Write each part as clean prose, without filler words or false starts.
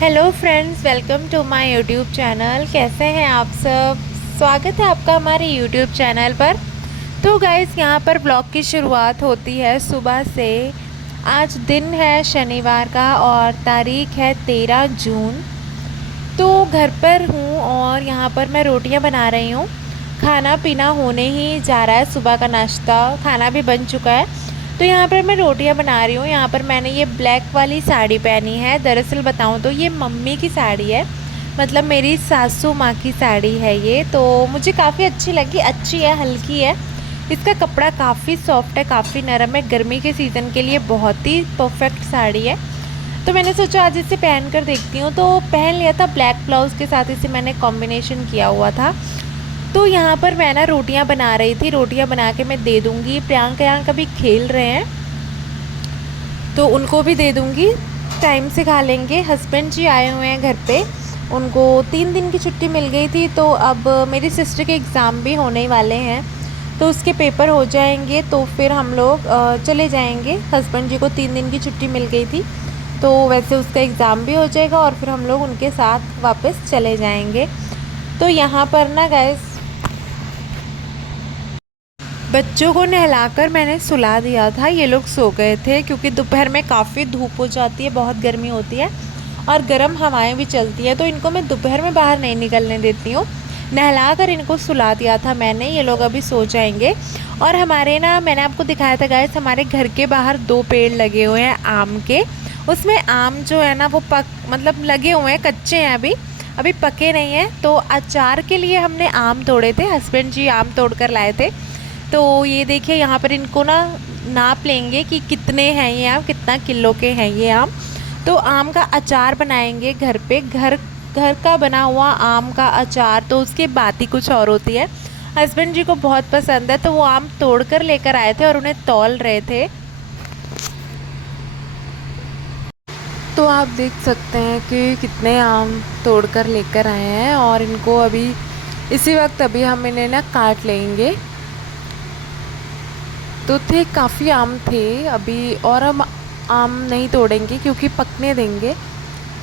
Hello friends, welcome to my YouTube channel. कैसे हैं आप सब? स्वागत है आपका हमारे यूट्यूब चैनल पर। तो गाइस, यहाँ पर ब्लॉग की शुरुआत होती है सुबह से। आज दिन है शनिवार का और तारीख है 13 जून। तो घर पर हूँ और यहाँ पर मैं रोटियाँ बना रही हूँ। खाना पीना होने ही जा रहा है, सुबह का नाश्ता खाना भी बन चुका है। तो यहाँ पर मैं रोटियाँ बना रही हूँ। यहाँ पर मैंने ये ब्लैक वाली साड़ी पहनी है। दरअसल बताऊँ तो ये मम्मी की साड़ी है, मतलब मेरी सासू माँ की साड़ी है ये। तो मुझे काफ़ी अच्छी लगी, अच्छी है, हल्की है। इसका कपड़ा काफ़ी सॉफ्ट है, काफ़ी नरम है। गर्मी के सीज़न के लिए बहुत ही परफेक्ट साड़ी है। तो मैंने सोचा आज इसे पहन कर देखती हूँ, तो पहन लिया था। ब्लैक ब्लाउज़ के साथ इसे मैंने कॉम्बिनेशन किया हुआ था। तो यहाँ पर मैं ना रोटियाँ बना रही थी। रोटियाँ बना के मैं दे दूँगी। प्रियंका यहाँ कभी खेल रहे हैं तो उनको भी दे दूँगी, टाइम से खा लेंगे। हस्बैंड जी आए हुए हैं घर पे, उनको 3 दिन की छुट्टी मिल गई थी। तो अब मेरी सिस्टर के एग्ज़ाम भी होने वाले हैं, तो उसके पेपर हो जाएंगे तो फिर हम लोग चले जाएंगे। हस्बैंड जी को 3 दिन की छुट्टी मिल गई थी, तो वैसे उसका एग्ज़ाम भी हो जाएगा और फिर हम लोग उनके साथ वापस चले जाएंगे। तो यहाँ पर ना गाइस, बच्चों को नहलाकर मैंने सुला दिया था। ये लोग सो गए थे क्योंकि दोपहर में काफ़ी धूप हो जाती है, बहुत गर्मी होती है और गर्म हवाएं भी चलती है। तो इनको मैं दोपहर में बाहर नहीं निकलने देती हूँ। नहला कर इनको सुला दिया था मैंने। ये लोग अभी सो जाएंगे। और हमारे ना, मैंने आपको दिखाया था गाइस, हमारे घर के बाहर 2 पेड़ लगे हुए हैं आम के। उसमें आम जो है ना वो मतलब लगे हुए हैं, कच्चे हैं अभी, अभी पके नहीं हैं। तो अचार के लिए हमने आम तोड़े थे, हस्बैंड जी आम तोड़ कर लाए थे। तो ये देखिए, यहाँ पर इनको ना नाप लेंगे कि कितने हैं ये आम, कितना किलो के हैं ये आम। तो आम का अचार बनाएंगे घर पे। घर घर का बना हुआ आम का अचार तो उसकी बात ही कुछ और होती है। हस्बैंड जी को बहुत पसंद है, तो वो आम तोड़ कर लेकर आए थे और उन्हें तौल रहे थे। तो आप देख सकते हैं कि कितने आम तोड़ कर लेकर आए हैं और इनको अभी इसी वक्त अभी हम इन्हें ना काट लेंगे। तो थे, काफ़ी आम थे अभी, और हम आम नहीं तोड़ेंगे क्योंकि पकने देंगे।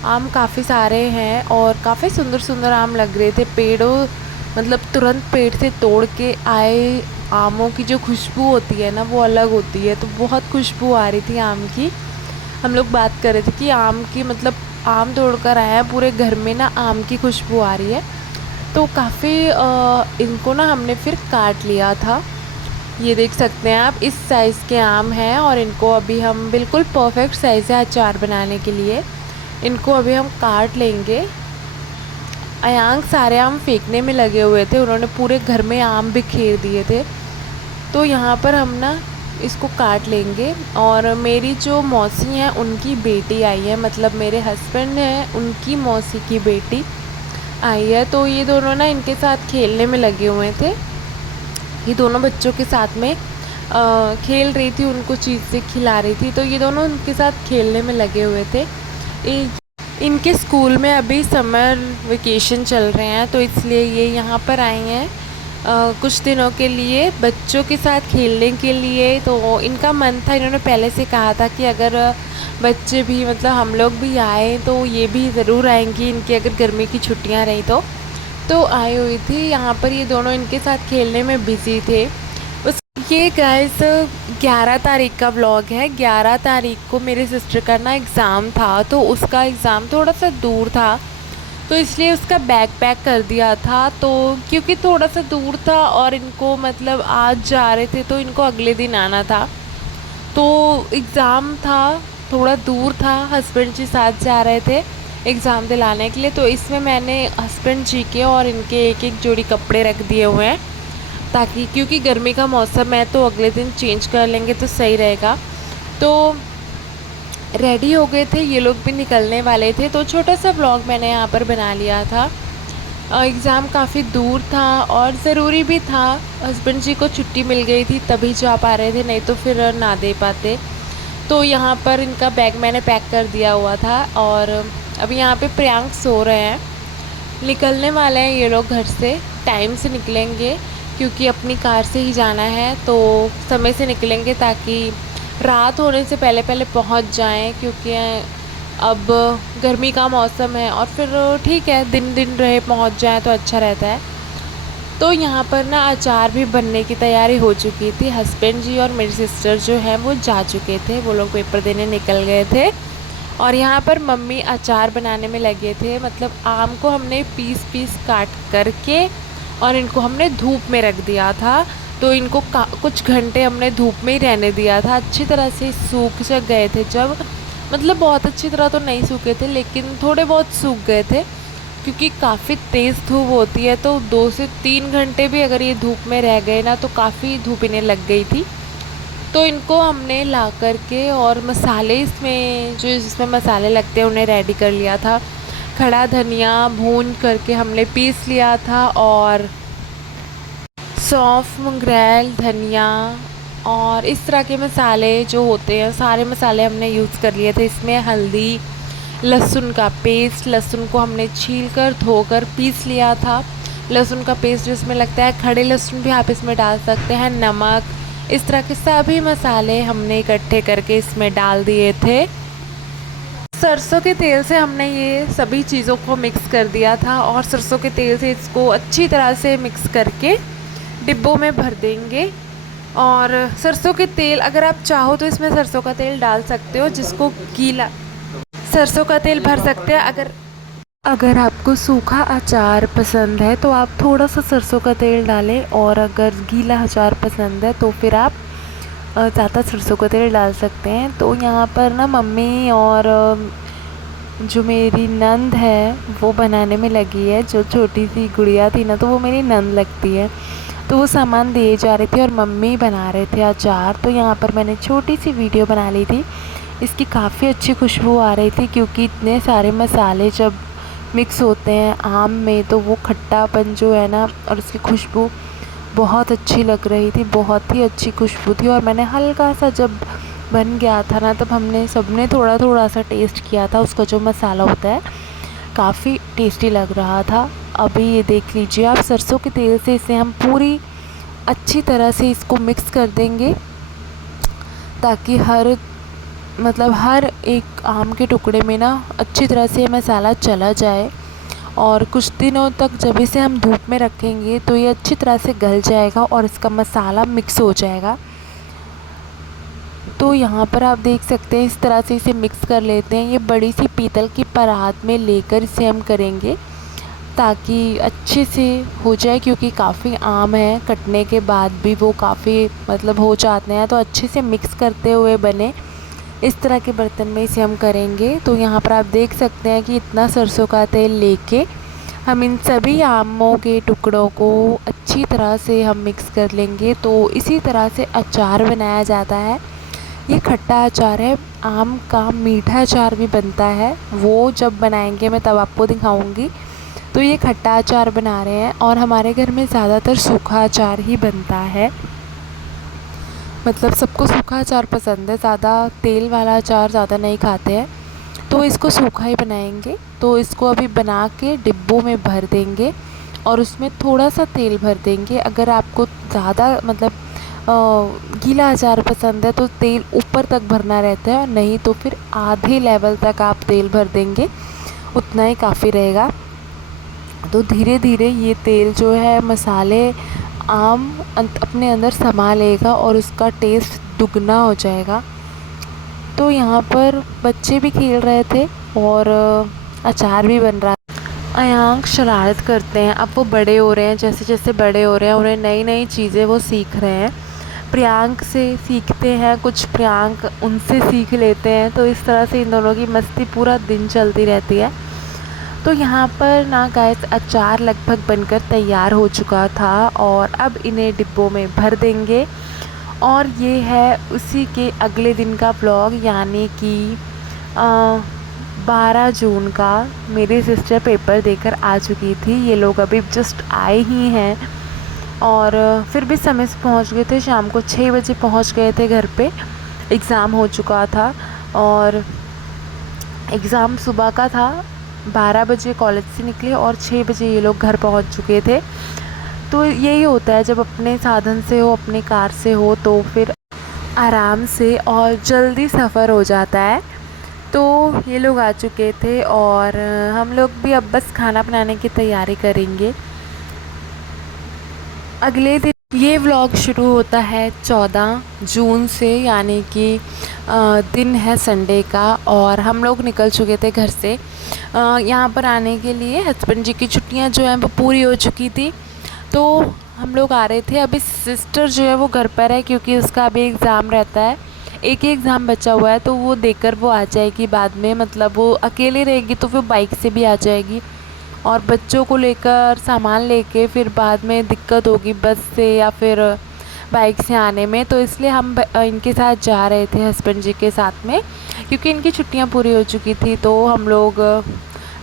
आम काफ़ी सारे हैं और काफ़ी सुंदर सुंदर आम लग रहे थे। पेड़ों, मतलब तुरंत पेड़ से तोड़ के आए आमों की जो खुशबू होती है ना वो अलग होती है। तो बहुत खुशबू आ रही थी आम की। हम लोग बात कर रहे थे कि आम की, मतलब आम तोड़ कर आए हैं, पूरे घर में ना आम की खुशबू आ रही है। तो काफ़ी इनको ना हमने फिर काट लिया था। ये देख सकते हैं आप, इस साइज़ के आम हैं और इनको अभी हम, बिल्कुल परफेक्ट साइज़ है अचार बनाने के लिए। इनको अभी हम काट लेंगे। अयांक सारे आम फेंकने में लगे हुए थे, उन्होंने पूरे घर में आम बिखेर दिए थे। तो यहाँ पर हम ना इसको काट लेंगे। और मेरी जो मौसी हैं उनकी बेटी आई है, मतलब मेरे हस्बैंड हैं उनकी मौसी की बेटी आई है। तो ये दोनों ना इनके साथ खेलने में लगे हुए थे। ये दोनों बच्चों के साथ में खेल रही थी, उनको चीज़ें खिला रही थी। तो ये दोनों उनके साथ खेलने में लगे हुए थे। इनके स्कूल में अभी समर वेकेशन चल रहे हैं, तो इसलिए ये यहाँ पर आई हैं कुछ दिनों के लिए बच्चों के साथ खेलने के लिए। तो इनका मन था, इन्होंने पहले से कहा था कि अगर बच्चे भी, मतलब हम लोग भी आए तो ये भी ज़रूर आएंगी, इनकी अगर गर्मी की छुट्टियाँ रही तो आई हुई थी। यहाँ पर ये दोनों इनके साथ खेलने में बिज़ी थे। उस ये गाइस 11 तारीख का व्लॉग है। 11 तारीख को मेरे सिस्टर का ना एग्ज़ाम था, तो उसका एग्ज़ाम थोड़ा सा दूर था, तो इसलिए उसका बैग पैक कर दिया था। तो क्योंकि थोड़ा सा दूर था और इनको, मतलब आज जा रहे थे तो इनको अगले दिन आना था, तो एग्ज़ाम था, थोड़ा दूर था। हस्बैंड जी साथ जा रहे थे एग्ज़ाम दिलाने के लिए। तो इसमें मैंने हस्बैंड जी के और इनके एक एक जोड़ी कपड़े रख दिए हुए हैं, ताकि, क्योंकि गर्मी का मौसम है तो अगले दिन चेंज कर लेंगे तो सही रहेगा। तो रेडी हो गए थे, ये लोग भी निकलने वाले थे। तो छोटा सा व्लॉग मैंने यहाँ पर बना लिया था। एग्ज़ाम काफ़ी दूर था और ज़रूरी भी था। हस्बैंड जी को छुट्टी मिल गई थी तभी जा पा रहे थे, नहीं तो फिर ना दे पाते। तो यहाँ पर इनका बैग मैंने पैक कर दिया हुआ था और अभी यहाँ पे प्रियांक सो रहे हैं। निकलने वाले हैं ये लोग घर से, टाइम से निकलेंगे क्योंकि अपनी कार से ही जाना है। तो समय से निकलेंगे ताकि रात होने से पहले पहले पहुंच जाएं, क्योंकि अब गर्मी का मौसम है और फिर ठीक है, दिन दिन रहे पहुंच जाए तो अच्छा रहता है। तो यहाँ पर ना अचार भी बनने की तैयारी हो चुकी थी। हस्बैंड जी और मेरी सिस्टर जो है वो जा चुके थे, वो लोग पेपर देने निकल गए थे। और यहाँ पर मम्मी अचार बनाने में लगे थे। मतलब आम को हमने पीस पीस काट करके और इनको हमने धूप में रख दिया था। तो इनको कुछ घंटे हमने धूप में ही रहने दिया था। अच्छी तरह से सूख से गए थे जब, मतलब बहुत अच्छी तरह तो नहीं सूखे थे लेकिन थोड़े बहुत सूख गए थे, क्योंकि काफ़ी तेज़ धूप होती है। तो 2 से 3 घंटे भी अगर ये धूप में रह गए ना तो काफ़ी धूप इन्हें लग गई थी। तो इनको हमने ला करके और मसाले इसमें जो जिसमें मसाले लगते हैं उन्हें रेडी कर लिया था। खड़ा धनिया भून करके हमने पीस लिया था, और सौंफ, मंगरेल, धनिया और इस तरह के मसाले जो होते हैं सारे मसाले हमने यूज़ कर लिए थे। इसमें हल्दी, लहसुन का पेस्ट, लहसुन को हमने छील कर धोकर पीस लिया था। लहसुन का पेस्ट जिसमें लगता है, खड़े लहसुन भी आप इसमें डाल सकते हैं, नमक, इस तरह के सभी मसाले हमने इकट्ठे करके इसमें डाल दिए थे। सरसों के तेल से हमने ये सभी चीज़ों को मिक्स कर दिया था और सरसों के तेल से इसको अच्छी तरह से मिक्स करके डिब्बों में भर देंगे। और सरसों के तेल अगर आप चाहो तो इसमें सरसों का तेल डाल सकते हो, जिसको गीला सरसों का तेल भर सकते हैं। अगर अगर आपको सूखा अचार पसंद है तो आप थोड़ा सा सरसों का तेल डालें, और अगर गीला अचार पसंद है तो फिर आप ज़्यादा सरसों का तेल डाल सकते हैं। तो यहाँ पर ना मम्मी और जो मेरी नंद है वो बनाने में लगी है। जो छोटी सी गुड़िया थी ना तो वो मेरी नंद लगती है, तो वो सामान दिए जा रहे थे और मम्मी बना रहे थे अचार। तो यहाँ पर मैंने छोटी सी वीडियो बना ली थी। इसकी काफ़ी अच्छी खुशबू आ रही थी, क्योंकि इतने सारे मसाले जब मिक्स होते हैं आम में तो वो खट्टापन जो है ना और उसकी खुशबू बहुत अच्छी लग रही थी, बहुत ही अच्छी खुशबू थी। और मैंने हल्का सा जब बन गया था ना तब हमने सबने थोड़ा थोड़ा सा टेस्ट किया था। उसका जो मसाला होता है काफ़ी टेस्टी लग रहा था। अभी ये देख लीजिए आप, सरसों के तेल से इसे हम पूरी अच्छी तरह से इसको मिक्स कर देंगे, ताकि हर एक आम के टुकड़े में ना अच्छी तरह से मसाला चला जाए। और कुछ दिनों तक जब इसे हम धूप में रखेंगे तो ये अच्छी तरह से गल जाएगा और इसका मसाला मिक्स हो जाएगा। तो यहाँ पर आप देख सकते हैं इस तरह से इसे मिक्स कर लेते हैं। ये बड़ी सी पीतल की परात में लेकर इसे हम करेंगे ताकि अच्छे से हो जाए, क्योंकि काफ़ी आम है, कटने के बाद भी वो काफ़ी हो जाते हैं। तो अच्छे से मिक्स करते हुए बने इस तरह के बर्तन में इसे हम करेंगे। तो यहाँ पर आप देख सकते हैं कि इतना सरसों का तेल लेके हम इन सभी आमों के टुकड़ों को अच्छी तरह से हम मिक्स कर लेंगे। तो इसी तरह से अचार बनाया जाता है। ये खट्टा अचार है, आम का मीठा अचार भी बनता है, वो जब बनाएंगे मैं तब आपको दिखाऊंगी। तो ये खट्टा अचार बना रहे हैं और हमारे घर में ज़्यादातर सूखा अचार ही बनता है। सबको सूखा अचार पसंद है, ज़्यादा तेल वाला अचार ज़्यादा नहीं खाते हैं, तो इसको सूखा ही बनाएंगे। तो इसको अभी बना के डिब्बों में भर देंगे और उसमें थोड़ा सा तेल भर देंगे। अगर आपको ज़्यादा गीला अचार पसंद है तो तेल ऊपर तक भरना रहता है, और नहीं तो फिर आधे लेवल तक आप तेल भर देंगे, उतना ही काफ़ी रहेगा। तो धीरे धीरे ये तेल जो है मसाले आम अपने अंदर समा लेगा और उसका टेस्ट दुगना हो जाएगा। तो यहाँ पर बच्चे भी खेल रहे थे और अचार भी बन रहा है। अयांक शरारत करते हैं, अब वो बड़े हो रहे हैं, जैसे जैसे बड़े हो रहे हैं उन्हें नई नई चीज़ें वो सीख रहे हैं। प्रियांक से सीखते हैं कुछ, प्रियांक उनसे सीख लेते हैं। तो इस तरह से इन दोनों की मस्ती पूरा दिन चलती रहती है। तो यहाँ पर ना गाइस अचार लगभग बनकर तैयार हो चुका था और अब इन्हें डिब्बों में भर देंगे। और ये है उसी के अगले दिन का व्लॉग, यानी कि 12 जून का। मेरी सिस्टर पेपर देकर आ चुकी थी, ये लोग अभी जस्ट आए ही हैं और फिर भी समय से पहुँच गए थे। शाम को 6 बजे पहुँच गए थे घर पे, एग्ज़ाम हो चुका था और एग्ज़ाम सुबह का था। 12 बजे कॉलेज से निकले और 6 बजे ये लोग घर पहुंच चुके थे। तो यही होता है, जब अपने साधन से हो, अपनी कार से हो, तो फिर आराम से और जल्दी सफ़र हो जाता है। तो ये लोग आ चुके थे और हम लोग भी अब बस खाना बनाने की तैयारी करेंगे। अगले दिन ये व्लॉग शुरू होता है 14 जून से, यानी कि दिन है संडे का, और हम लोग निकल चुके थे घर से यहाँ पर आने के लिए। हस्बैंड जी की छुट्टियाँ जो हैं वो पूरी हो चुकी थी, तो हम लोग आ रहे थे। अभी सिस्टर जो है वो घर पर है क्योंकि उसका अभी एग्ज़ाम रहता है, एक ही एग्ज़ाम बचा हुआ है, तो वो देकर वो आ जाएगी बाद में। मतलब वो अकेले रहेगी तो फिर बाइक से भी आ जाएगी, और बच्चों को लेकर सामान लेके फिर बाद में दिक्कत होगी बस से या फिर बाइक से आने में। तो इसलिए हम इनके साथ जा रहे थे, हस्बैंड जी के साथ में, क्योंकि इनकी छुट्टियां पूरी हो चुकी थी। तो हम लोग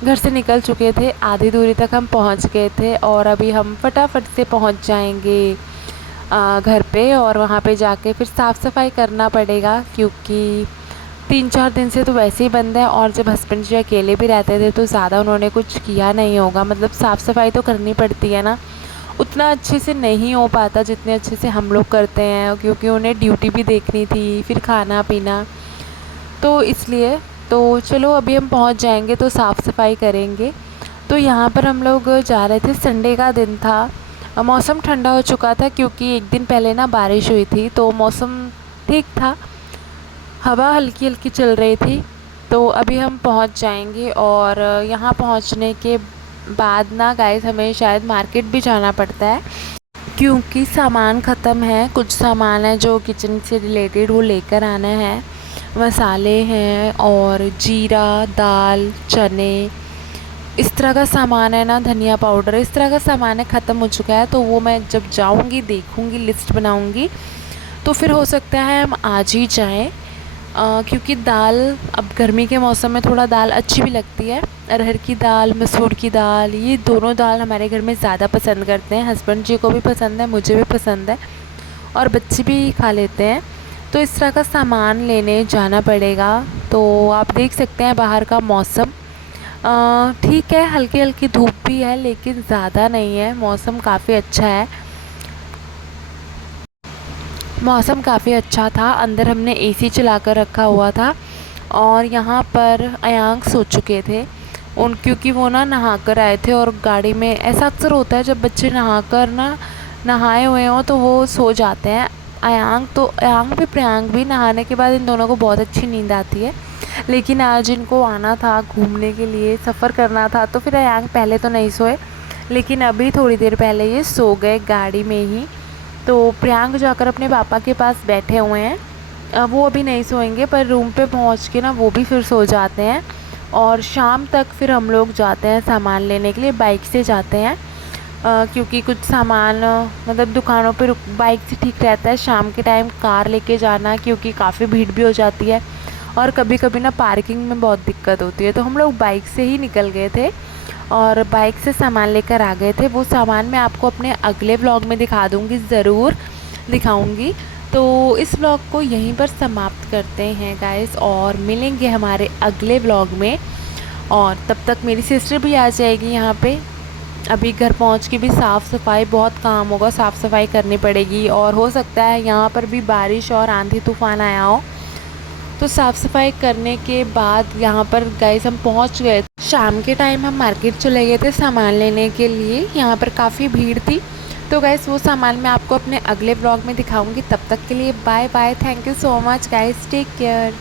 घर से निकल चुके थे, आधी दूरी तक हम पहुंच गए थे, और अभी हम फटाफट से पहुंच जाएंगे घर पे। और वहाँ पे जाके फिर साफ़ सफाई करना पड़ेगा, क्योंकि 3-4 दिन से तो वैसे ही बंद है, और जब हस्बैंड जी अकेले भी रहते थे तो ज़्यादा उन्होंने कुछ किया नहीं होगा। मतलब साफ़ सफाई तो करनी पड़ती है ना, उतना अच्छे से नहीं हो पाता जितने अच्छे से हम लोग करते हैं, क्योंकि उन्हें ड्यूटी भी देखनी थी, फिर खाना पीना, तो इसलिए। तो चलो अभी हम पहुंच जाएंगे तो साफ़ सफाई करेंगे। तो यहाँ पर हम लोग जा रहे थे, संडे का दिन था, मौसम ठंडा हो चुका था क्योंकि एक दिन पहले ना बारिश हुई थी, तो मौसम ठीक था, हवा हल्की हल्की चल रही थी। तो अभी हम पहुंच जाएंगे, और यहाँ पहुंचने के बाद ना गाइस हमें शायद मार्केट भी जाना पड़ता है, क्योंकि सामान ख़त्म है। कुछ सामान है जो किचन से रिलेटेड वो लेकर आना है, मसाले हैं और जीरा, दाल, चने, इस तरह का सामान है ना, धनिया पाउडर, इस तरह का सामान है, ख़त्म हो चुका है। तो वो मैं जब जाऊंगी देखूंगी, लिस्ट बनाऊंगी, तो फिर हो सकता है हम आज ही जाएं, क्योंकि दाल अब गर्मी के मौसम में थोड़ा दाल अच्छी भी लगती है। अरहर की दाल, मसूर की दाल, ये दोनों दाल हमारे घर में ज़्यादा पसंद करते हैं। हस्बैंड जी को भी पसंद है, मुझे भी पसंद है, और बच्चे भी खा लेते हैं। तो इस तरह का सामान लेने जाना पड़ेगा। तो आप देख सकते हैं बाहर का मौसम ठीक है, हल्की हल्की धूप भी है लेकिन ज़्यादा नहीं है, मौसम काफ़ी अच्छा है। मौसम काफ़ी अच्छा था, अंदर हमने एसी चला कर रखा हुआ था, और यहाँ पर अयांक सो चुके थे क्योंकि वो ना नहा कर आए थे, और गाड़ी में ऐसा अक्सर होता है जब बच्चे नहाए हुए हों तो वो सो जाते हैं। अयांक भी प्रियांक भी नहाने के बाद इन दोनों को बहुत अच्छी नींद आती है, लेकिन आज इनको आना था घूमने के लिए, सफ़र करना था, तो फिर अयांक पहले तो नहीं सोए, लेकिन अभी थोड़ी देर पहले ये सो गए गाड़ी में ही। तो प्रियांक जाकर अपने पापा के पास बैठे हुए हैं, वो अभी नहीं सोएंगे, पर रूम पे पहुंच के ना वो भी फिर सो जाते हैं। और शाम तक फिर हम लोग जाते हैं सामान लेने के लिए, बाइक से जाते हैं, क्योंकि कुछ सामान मतलब दुकानों पे बाइक से ठीक रहता है, शाम के टाइम कार लेके जाना क्योंकि काफ़ी भीड़ भी हो जाती है, और कभी कभी ना पार्किंग में बहुत दिक्कत होती है। तो हम लोग बाइक से ही निकल गए थे, और बाइक से सामान लेकर आ गए थे। वो सामान मैं आपको अपने अगले व्लॉग में दिखा दूँगी, ज़रूर दिखाऊँगी। तो इस व्लॉग को यहीं पर समाप्त करते हैं गाइस, और मिलेंगे हमारे अगले व्लॉग में। और तब तक मेरी सिस्टर भी आ जाएगी यहाँ पे। अभी घर पहुँच के भी साफ़ सफाई, बहुत काम होगा, साफ़ सफाई करनी पड़ेगी, और हो सकता है यहाँ पर भी बारिश और आंधी तूफ़ान आया हो। तो साफ़ सफाई करने के बाद यहाँ पर गाइस हम पहुँच गए। शाम के टाइम हम मार्केट चले गए थे सामान लेने के लिए, यहाँ पर काफ़ी भीड़ थी। तो गाइस वो सामान मैं आपको अपने अगले ब्लॉग में दिखाऊंगी। तब तक के लिए bye bye, thank you so much guys, take care.